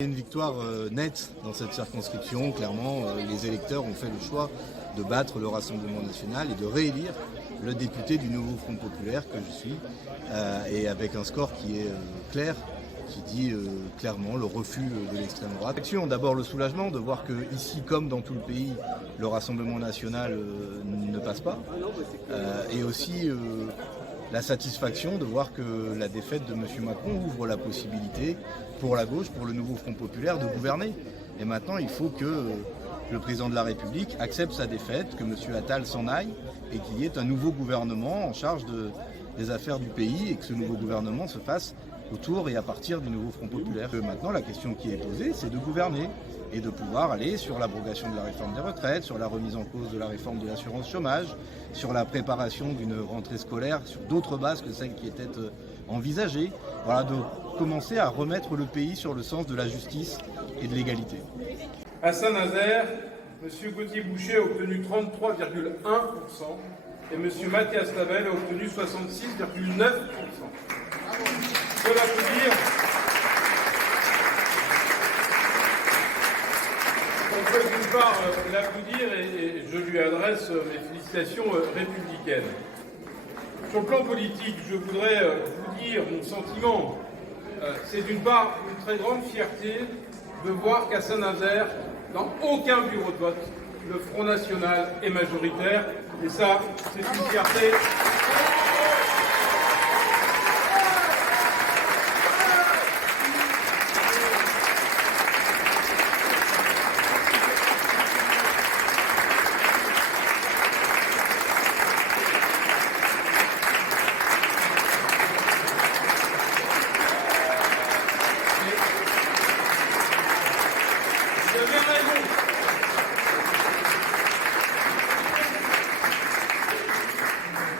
Une victoire nette dans cette circonscription. Clairement, les électeurs ont fait le choix de battre le Rassemblement national et de réélire le député du nouveau Front populaire que je suis, et avec un score qui est clair, qui dit clairement le refus de l'extrême droite. D'abord le soulagement de voir que ici, comme dans tout le pays, le Rassemblement national ne passe pas, et aussi la satisfaction de voir que la défaite de M. Macron ouvre la possibilité pour la gauche, pour le nouveau Front populaire, de gouverner. Et maintenant, il faut que le président de la République accepte sa défaite, que M. Attal s'en aille et qu'il y ait un nouveau gouvernement en charge des affaires du pays et que ce nouveau gouvernement se fasse autour et à partir du nouveau Front populaire. Maintenant, la question qui est posée, c'est de gouverner et de pouvoir aller sur l'abrogation de la réforme des retraites, sur la remise en cause de la réforme de l'assurance chômage, sur la préparation d'une rentrée scolaire, sur d'autres bases que celles qui étaient envisagées. Voilà, de commencer à remettre le pays sur le sens de la justice et de l'égalité. À Saint-Nazaire, M. Gauthier Boucher a obtenu 33,1% et M. Mathias Tabel a obtenu 66,9%. Cela peut dire... On peut d'une part l'applaudir et je lui adresse mes félicitations républicaines. Sur le plan politique, je voudrais vous dire mon sentiment. C'est d'une part une très grande fierté de voir qu'à Saint-Nazaire, dans aucun bureau de vote, le Front National est majoritaire. Et ça, c'est une fierté.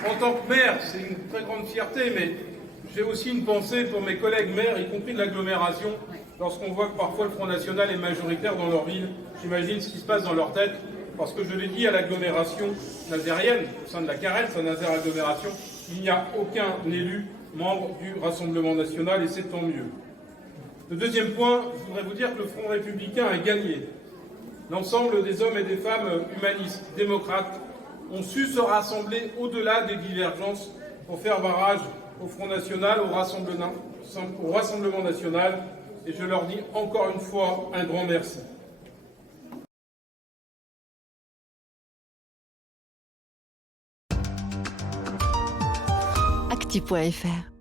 En tant que maire, c'est une très grande fierté, mais j'ai aussi une pensée pour mes collègues maires, y compris de l'agglomération, lorsqu'on voit que parfois le Front National est majoritaire dans leur ville. J'imagine ce qui se passe dans leur tête, parce que je l'ai dit à l'agglomération nazérienne, au sein de la Carène, Saint-Nazaire agglomération, il n'y a aucun élu membre du Rassemblement national, et c'est tant mieux. Le deuxième point, je voudrais vous dire que le Front républicain a gagné. L'ensemble des hommes et des femmes humanistes, démocrates, ont su se rassembler au-delà des divergences pour faire barrage au Front National, au Rassemblement national, et je leur dis encore une fois un grand merci. Actu.fr